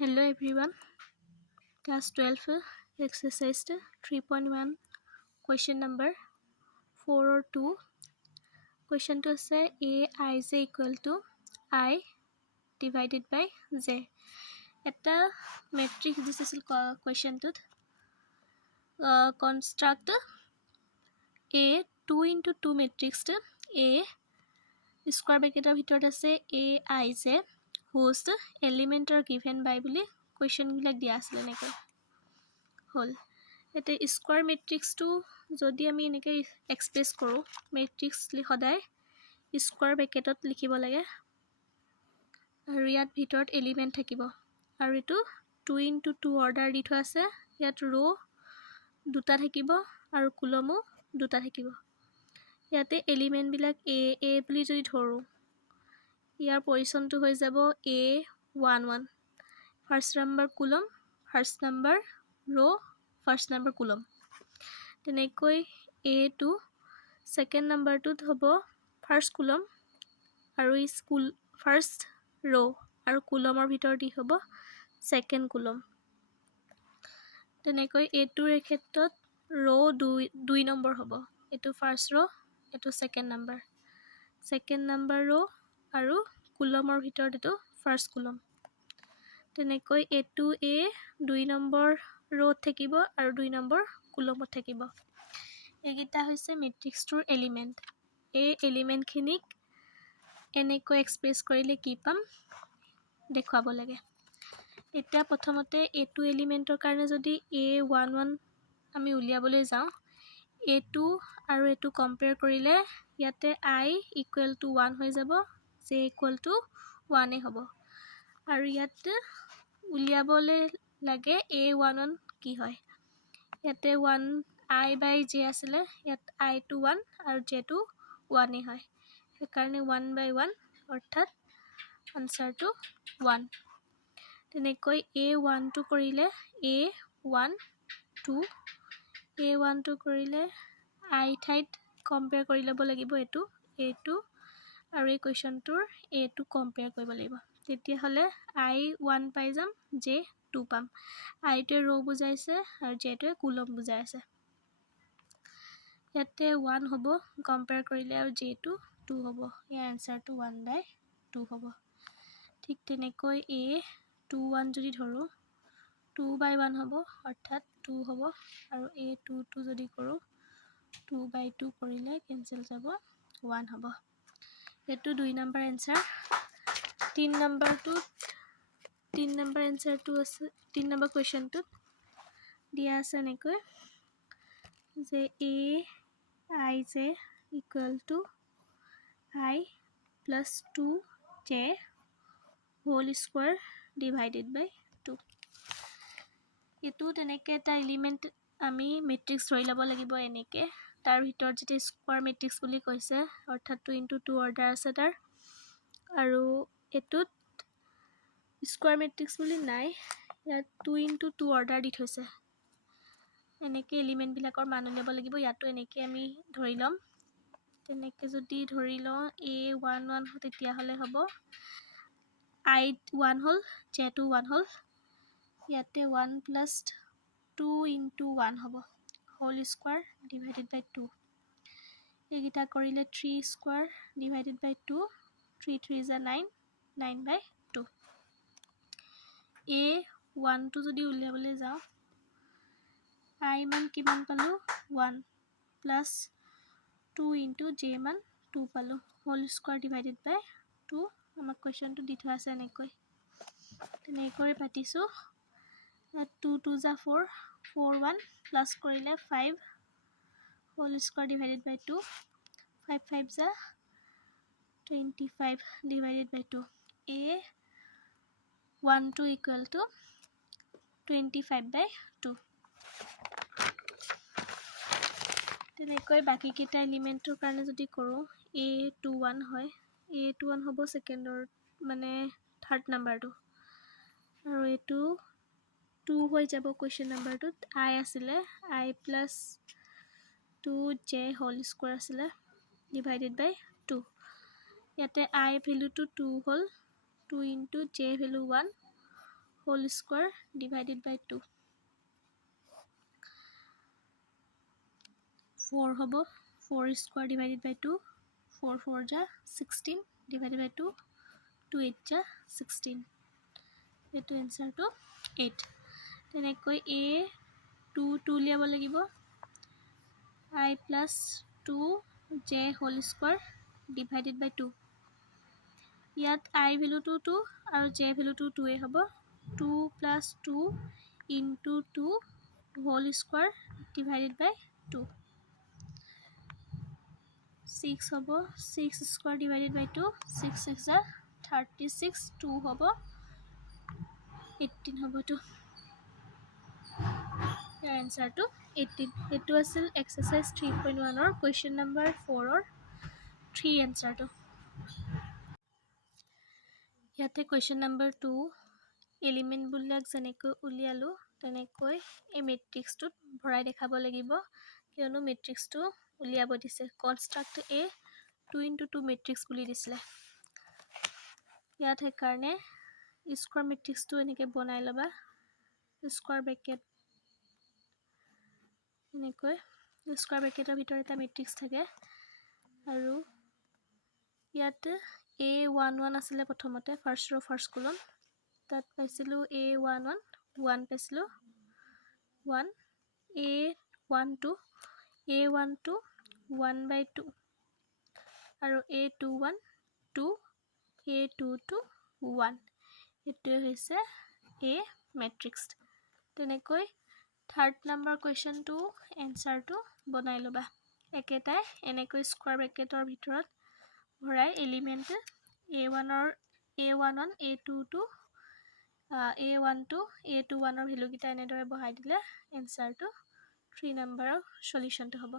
Hello everyone, class 12 exercise 3.1 question number 4 or 2. Question to say Aij equal to I divided by J. Eta matrix this is question to construct A 2 into 2 matrix A square bracket ভিতৰত আছে Aij whose element are given by বুলি question বিলাক দিয়া আছিল এনেকৈ হল এতে square মেট্ৰিক্সটো যদি আমি এনেকৈ এক্সপ্ৰেস কৰো মেট্ৰিক্স সদায় স্কয়াৰ ব্ৰেকেটত লিখিব লাগে আৰু ইয়াত ভিতৰত এলিমেন্ট থাকিব আৰু এটো 2 into 2 অৰ্ডাৰ দি থোৱা আছে ইয়াত ৰো দুটা থাকিব আৰু কলমো দুটা থাকিব ইয়াতে এলিমেন্ট বিলাক a বুলি যদি ধৰো ইয়াৰ পজিশনটো হৈ যাব a11 ফাৰ্স্ট নাম্বাৰ কলম ফাৰ্স্ট নাম্বাৰ ৰো ফাৰ্স্ট নাম্বাৰ কলম তেনেকৈ a2 সেকেন্ড নাম্বাৰটো হ'ব ফাৰ্স্ট কলম আৰু স্কুল ফাৰ্স্ট ৰো আৰু কলমৰ ভিতৰ দি হ'ব সেকেন্ড কলম তেনেকৈ a2 ৰ ক্ষেত্ৰত ৰো 2 নম্বৰ হ'ব এটো ফাৰ্স্ট ৰো এটো সেকেন্ড নাম্বাৰ ৰো আৰু কলমৰ ভিতৰত এটো ফাৰ্স্ট কলম তেনেকৈ a2a 2 নম্বৰ ৰোত থাকিব আৰু 2 নম্বৰ কলমত থাকিব এগিটা হৈছে মেট্ৰিক্সটোৰ এলিমেন্ট এই এলিমেন্ট খিনিক এনেকৈ এক্সপ্ৰেস কৰিলে কি পাম দেখুৱাব লাগে এতিয়া প্ৰথমতে a2 এলিমেন্টৰ কাৰণে যদি a11 আমি উলিয়াবলৈ যাও a2 আৰু a2 কম্পেয়াৰ কৰিলে ইয়াতে I equal to 1 হৈ যাব j equal to 1 এ হ'ব আৰু ইয়াতে উলিয়াবলে লাগে a11 কি হয় ইয়াতে 1 I by j আছিলে ইয়াত I to 1 আৰু j to 1 এ হয় সেইকাৰণে 1 by 1 অৰ্থাৎ আনসাৰ to 1 তেনেকৈ a1 to কৰিলে a1 to কৰিলে I ঠাইত কম্পেয়াৰ কৰি লব লাগিব এটো a2 আৰু এই কোৱেশ্চনটোৰ a2 কম্পেয়াৰ কৰিব লাগিব তেতিয়া হলে I1 পাই যাম j2 পাম I টো ৰো বুজাইছে আৰু j টো কলম বুজাইছে ইয়াতে 1 হ'ব কম্পেয়াৰ কৰিলে আৰু j2 2 হ'ব ইয়াৰ আনসাৰ টো 1 by 2 হ'ব ঠিক তেনেকৈ a21 যদি ধৰো 2 by 1 হ'ব অৰ্থাৎ 2 হ'ব আৰু a22 যদি কৰো 2 by 2 কৰিলে কেনসেল যাব 1 হ'ব এটো 2 নম্বৰ আনসাৰ 3 নম্বৰটো 3 নম্বৰ আনসাৰটো আছে 3 নম্বৰ কোৱেশ্চনটো দিয়া আছে নেকৈ যে aij equal to I plus 2j whole square divided by 2 এটো তেনেকৈ এটা এলিমেন্ট আমি মেট্ৰিক্স ধৰি লব লাগিব এনেকৈ তাৰ ভিতৰত যেতি স্কয়াৰ মেট্ৰিক্স বুলি কৈছে অৰ্থাৎ 2 into 2 অৰ্ডাৰ আছে তাৰ আৰু এটোত স্কয়াৰ মেট্ৰিক্স বুলি নাই ইয়াত 2 into 2 অৰ্ডাৰ দি থৈছে এনেকৈ এলিমেন্ট বিলাকৰ মান উলিয়াব লাগিব ইয়াতো এনেকৈ আমি ধৰি লম তেনেকৈ যদি ধৰি ল a11 তেতিয়া হলে হ'ব I1 হল j2 1 হল ইয়াতে 1 plus 2 into 1 হ'ব whole square divided by 2 এগিটা কৰিলে 3 square divided by 2 3 3 is 9 9 by 2 a1 টো যদি উলিয়াবলৈ যাও I মান কিমান পালো 1 plus 2 into j মান 2 পালো whole square divided by 2 আমাক কোৱেশ্চনটো দি থোৱা আছে তেনেকৈ পাতিছো 2 2 is 4 4 1 plus কৰিলে 5 whole square divided by 2 5 5 is 25 divided by 2 a1 to equal to 25 by 2 তেনেকৈ বাকি কিটা এলিমেন্টৰ কাৰণে যদি কৰো a21 হয় a21 হ'ব সেকেন্ডৰ মানে থাৰ্ড নাম্বাৰটো আৰু এটো 2 হৈ যাব কোৱেশ্চন নাম্বাৰটোত I আছিলে I plus 2j whole square আছিলে divided by 2 ইয়াতে I ভ্যালুটো 2 হল 2 into j ভ্যালু 1 হোল স্কোয়ার ডিভাইডেড বাই 2 4 হব 4 স্কোয়ার ডিভাইডেড বাই 2 4 4 যা 16 ডিভাইডেড বাই 2 2 8 যা 16 এইটো এনসাৰটো 8 তেনেকৈ a 2 2 উলিয়াব লাগিব I plus 2j whole square divided by 2 ইয়াত I ভ্যালুটো 2 আৰু j ভ্যালুটো 2 হ'ব 2 plus 2 into 2 whole square divided by 2 6 হ'ব 6 square divided by 2 6 6 are 36 2 হ'ব 18 হ'ব to ইয়াৰ এনসাৰটো 18 এটো আছিল এক্সাৰসাইজ 3.1 ৰ কোৱেশ্চন নম্বৰ 4 ৰ 3 এনসাৰটো ইয়াতে কোৱেশ্চন নম্বৰ 2 এলিমেন্ট বুলাক যেনেকৈ উলিয়ালো তেনেকৈ এই মেট্ৰিক্সটোত ভৰাই দেখাব লাগিব কিয়নো মেট্ৰিক্সটো উলিয়াব দিছে কনস্ট্ৰাক্ট এ 2 into 2 মেট্ৰিক্স বুলি দিছিলে ইয়াত হেকাৰণে স্কয়াৰ মেট্ৰিক্সটো এনেকৈ বনাই লবা স্কয়াৰ ব্ৰেকেট এনেকৈ স্কয়াৰ ব্ৰেকেটৰ ভিতৰত এটা মেট্ৰিক্স থাকে আৰু ইয়াতে a11 আছিলে প্ৰথমতে ফাৰ্স্ট ৰ ফাৰ্স্ট কলম তাত পাইছিলো a11 1 পাইছিলো 1 a12 a12 1/2 আৰু a21 2 a22 1 এটো হৈছে a মেট্ৰিক্স তেনেকৈ থাৰ্ড নাম্বাৰ কোৱেশ্চনটো এনসাৰটো বনাই লবা একেটাই এনেকৈ স্কয়াৰ ব্ৰেকেটৰ ভিতৰত ভৰাই element a1 a22 a12 a21 ৰ ভ্যালু কিটা এনেদৰে বহাই দিলে এনসাৰটো 3 নম্বৰৰ সলিউশনটো হ'ব